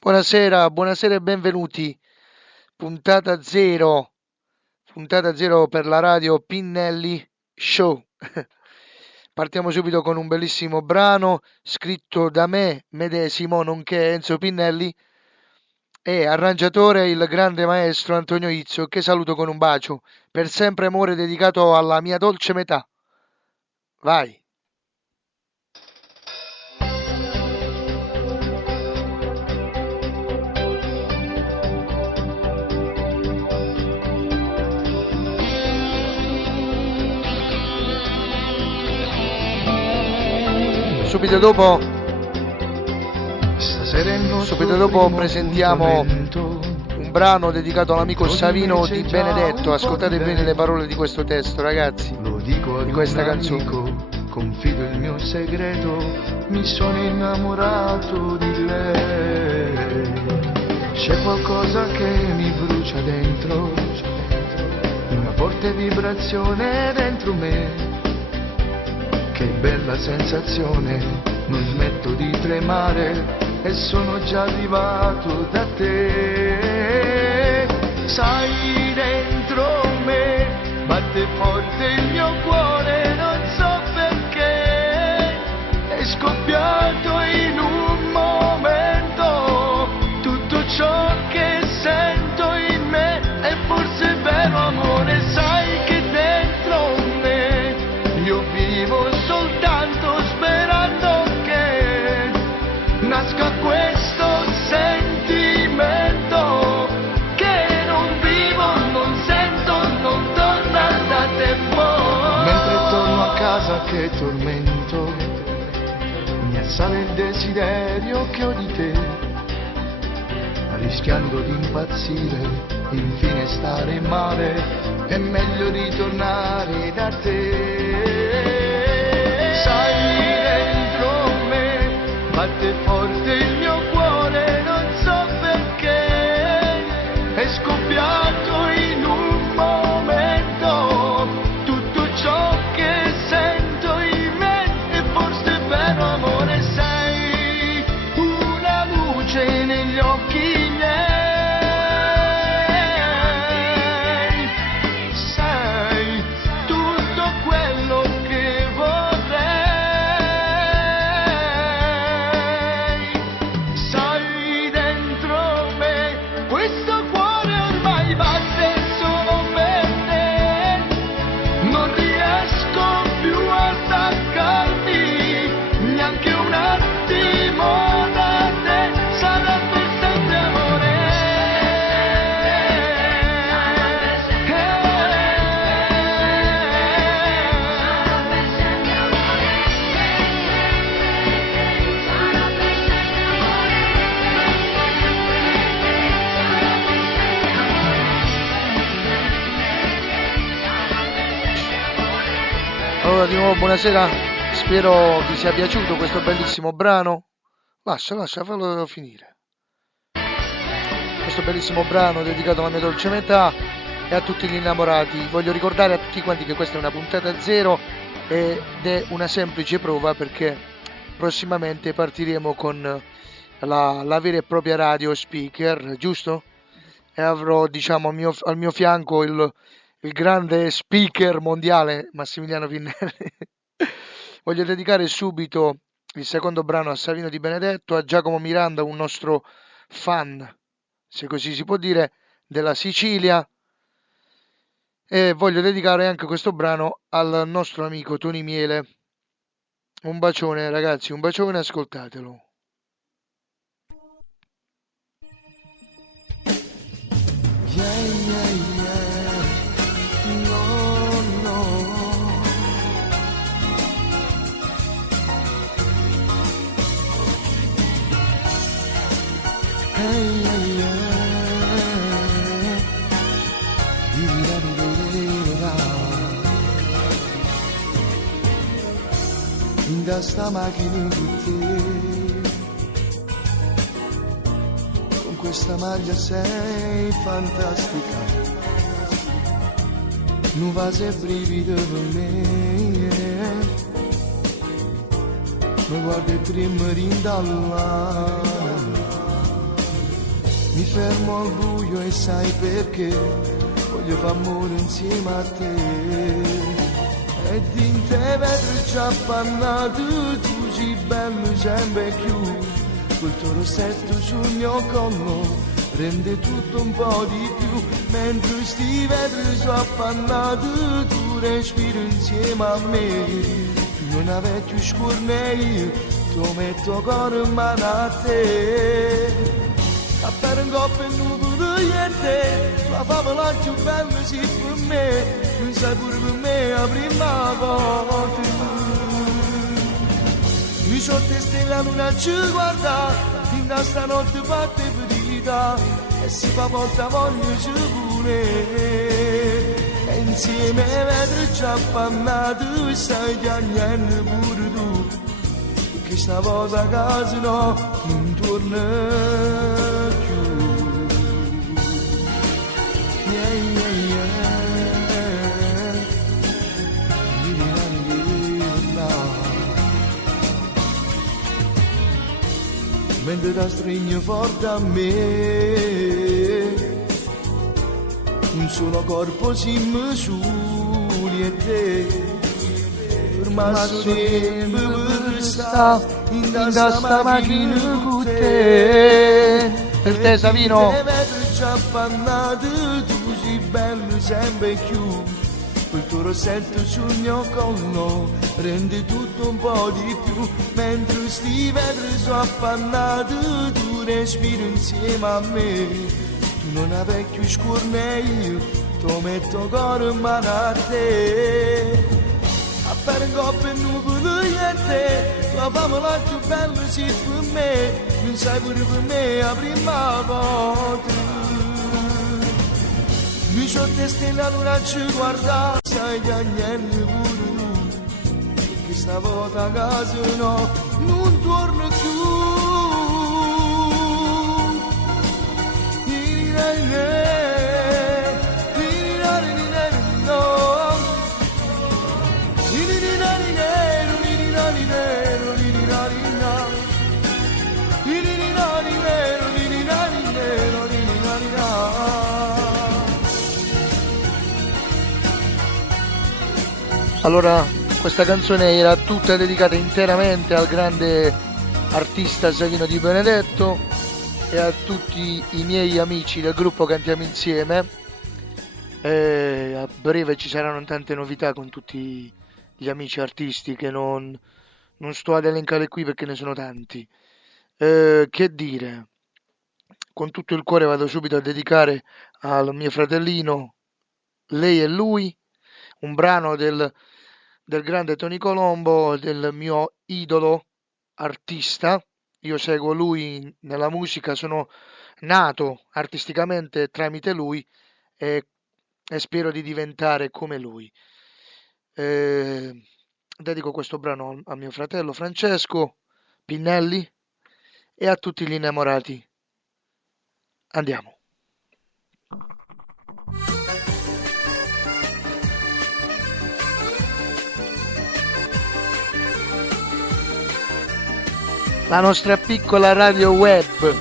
Buonasera, buonasera e benvenuti. Puntata puntata zero per la radio Pinnelli Show. Partiamo subito con un bellissimo brano scritto da me medesimo, nonché Enzo Pinnelli, e arrangiatore il grande maestro Antonio Izzo, che saluto con un bacio. Per sempre amore dedicato alla mia dolce metà. Vai. Subito dopo presentiamo un brano dedicato all'amico Savino Di Benedetto. Ascoltate bene le parole di questo testo, ragazzi, di questa canzone. Confido il mio segreto, mi sono innamorato di lei. C'è qualcosa che mi brucia dentro, una forte vibrazione dentro me. Che bella sensazione, non smetto di tremare e sono già arrivato da te. Sai, dentro me batte forte il mio cuore, non so perché, è scoppiato in un momento tutto ciò che sento in me, è forse vero amore. Sai che dentro me io vivo soltanto sperando che nasca questo sentimento che non vivo, non sento, non torna da tempo. Mentre torno a casa che tormento, mi assale il desiderio che ho di te, rischiando di impazzire, infine stare male, è meglio ritornare da te. Sai, dentro me batte forte il mio cuore, non so perché, è scoppiato in un momento tutto ciò che sento in me, e forse è vero amore. Sei una luce negli occhi miei, sei tutto quello che vorrei. Sai, dentro me questo cuore ormai batte solo per te, non riesco più a staccarmi neanche un attimo da te, sarà per sempre amore. Allora, di nuovo buonasera, spero vi sia piaciuto questo bellissimo brano. Lascia, fallo finire. Questo bellissimo brano dedicato alla mia dolce metà e a tutti gli innamorati. Voglio ricordare a tutti quanti che questa è una puntata zero ed è una semplice prova, perché prossimamente partiremo con la vera e propria radio speaker, giusto? E avrò, diciamo, al mio fianco il grande speaker mondiale Massimiliano Pinnelli. Voglio dedicare subito il secondo brano a Savino Di Benedetto, a Giacomo Miranda, un nostro fan, se così si può dire, della Sicilia, e voglio dedicare anche questo brano al nostro amico Tony Miele. Un bacione ragazzi, un bacione, ascoltatelo. Yeah, yeah, yeah. No, no. Hey, yeah, yeah. Di-di-da-di-di-di-da. Da sta macchina con te, con questa maglia sei fantastica, non va se brivido per me, mi guarda e tremori in dalla, fermo al buio e sai perché voglio fare amore insieme a te. E in te vedo già appannato, tu sei bello sempre più, col tuo rossetto sul mio collo rende tutto un po' di più. Mentre sti vetri sono appannato, tu respiri insieme a me. Tu non avevi più scorne, io ti metto cuore in mano a te. A per un coppo e nuvolo e te, la favola più bella si per me, non sai pure per me la prima volta. Mi sono testa la luna ci guarda, in da stanotte fatte petita, e si fa volta voglio ci pure. E insieme vedere già appannato, stai piangendo pure tu, perché stavolta a casa no, non torna. Mentre da stringe forte a me, un solo corpo si misuri e te, per masso tempo per sta in da sta macchina con te. Per te Savino. Te vedo già appannato, tu sei bello sempre più, quel tuo rossetto sul mio collo rende tutto un po' di più. Mentre sti vetri sono appannati, tu respiri insieme a me. Tu non avevi più scorne, io ti metto cuore in mano a te. A per un coppo e nuvolo e te, la favola più bella si per me, non sai pure per me la prima volta. Mi sono testa e la luna ci guarda, stai piangendo pure tu, perché stavolta a casa no, non torno più. Allora, questa canzone era tutta dedicata interamente al grande artista Savino Di Benedetto e a tutti i miei amici del gruppo Cantiamo Insieme. A breve ci saranno tante novità con tutti gli amici artisti che non sto ad elencare qui perché ne sono tanti. Che dire, con tutto il cuore vado subito a dedicare al mio fratellino Lei e Lui, un brano del grande Tony Colombo, del mio idolo artista. Io seguo lui nella musica, sono nato artisticamente tramite lui e spero di diventare come lui. Dedico questo brano a mio fratello Francesco Pinnelli e a tutti gli innamorati. Andiamo. La nostra piccola radio web,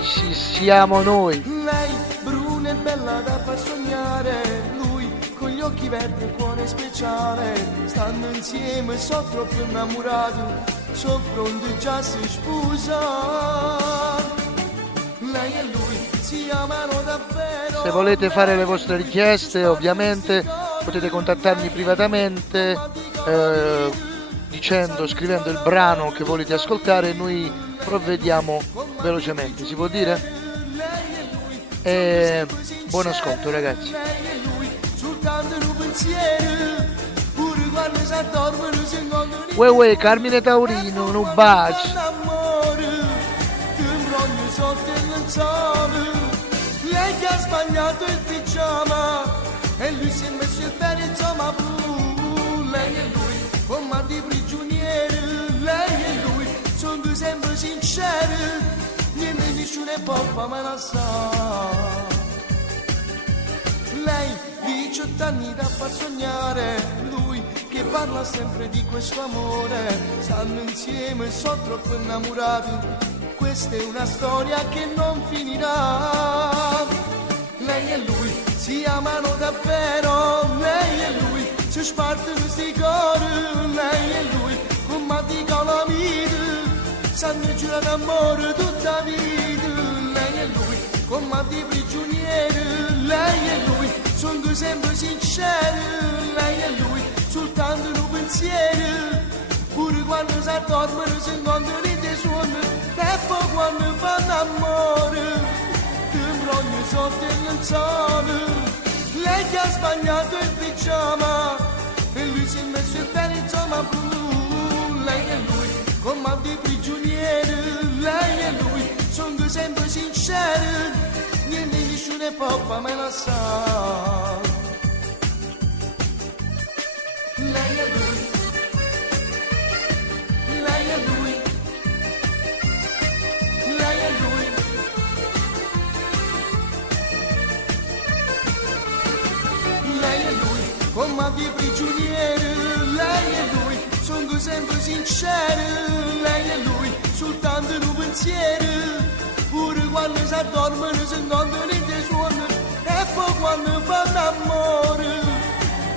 ci siamo noi. Lei bruna e bella da far sognare, lui con gli occhi verdi e il cuore speciale, stanno insieme, sono troppo innamorati, sono pronti già si sposare. Lei e lui si amano davvero. Se volete fare le vostre richieste, ovviamente potete contattarmi privatamente scrivendo il brano che volete ascoltare e noi provvediamo velocemente, si può dire? E buon ascolto ragazzi. Uè Carmine Taurino, un bacio. Lei che ha sbagliato il pigiama e lui si è messo il bene insomma blu. Lei e lui come di prigionieri, lei e lui sono due sempre sinceri, niente nessuno è poppa ma la sa. Lei 18 anni da far sognare, lui che parla sempre di questo amore, stanno insieme, sono troppo innamorati. questa è una storia che non finirà. Lei e lui si amano davvero, lei e lui si spartono sti cori, lei e lui come dico la vita, sanno giurato amore tutta vita. Lei e lui come di prigionieri, lei e lui sono sempre sinceri, lei e lui soltanto un pensiero, pure quando si addormono si incontrano dei suoni, e poi quando fanno amore ti imbrogli sotto il lenzuolo. Lei che ha sbagliato il pigiama e lui si è messo il bel insomma blu. Lei e lui come di prigionieri, lei e lui sono sempre sinceri, niente nessuno può farmi lasciare. Lei e lui, lei e lui, lei e lui. Lei e lui, come di prigionieri, lei e lui sono sempre sinceri, lei e lui soltanto un pensiero, pure quando si addormono si incontrano dei suoni, e poi quando fanno amore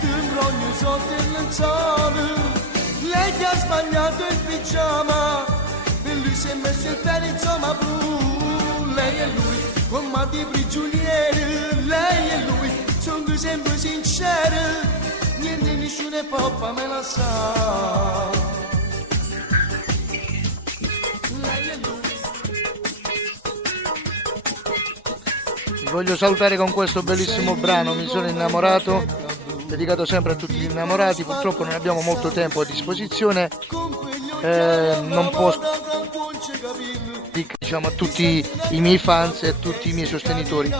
ti imbrogli sotto il lenzuolo. Lei che ha sbagliato il pigiama e lui si è messo il pelo insomma blu. Lei e lui come di prigionieri, lei e lui sono sempre sinceri, niente nessuno può farmi lasciare. Lei e lui. Vi voglio salutare con questo bellissimo brano, Mi sono innamorato, dedicato sempre a tutti gli innamorati. Purtroppo non abbiamo molto tempo a disposizione, non posso diciamo a tutti i miei fans e a tutti i miei sostenitori.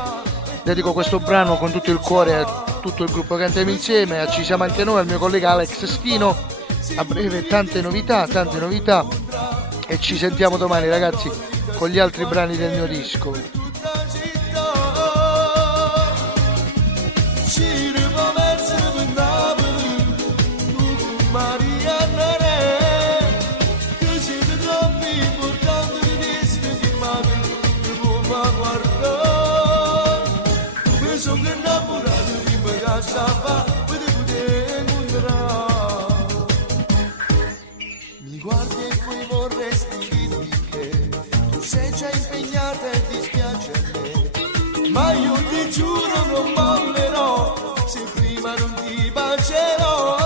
Dedico questo brano con tutto il cuore a tutto il gruppo Cantiamo Insieme, ci siamo anche noi, al mio collega Alex Stino. A breve tante novità e ci sentiamo domani ragazzi con gli altri brani del mio disco. Mi guardi e poi vorresti dirmi che tu sei già impegnata e dispiace a me, ma io ti giuro non mollerò se prima non ti bacerò.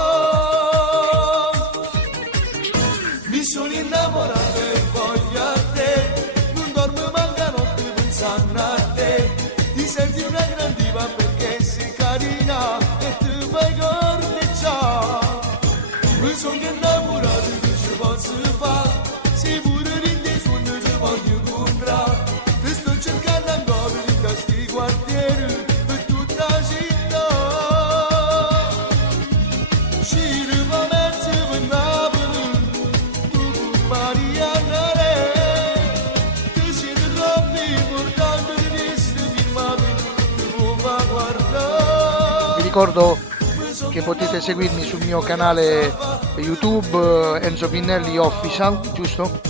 Mi sono innamorato e voglio a te, non dormo manca notte pensando a te. Ti senti una gran diva perché sei carina e ti fai corteggiare. Mi sono innamorato che ci posso fare, se pure rinde sogno ci voglio comprare. Ti sto cercando ancora in questi quartieri per tutta la città. Ci va mezzo per Napoli, tu con Marianna Re, ti siete troppo importanti di essere filmati, ti può far guardare. Vi ricordo che potete seguirmi sul mio canale YouTube Enzo Pinnelli Official, giusto?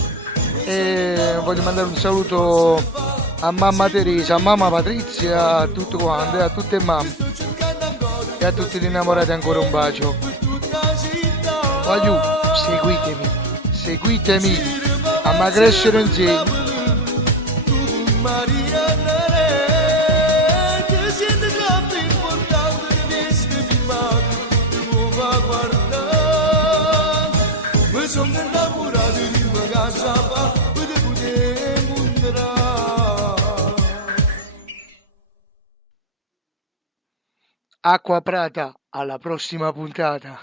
E voglio mandare un saluto a mamma Teresa, a mamma Patrizia, a tutti quanti, a tutte le mamme e a tutti gli innamorati ancora un bacio. Voglio, seguitemi, a crescere insieme. Sono innamorato di una casa per poter entrare. Acqua Prata, alla prossima puntata.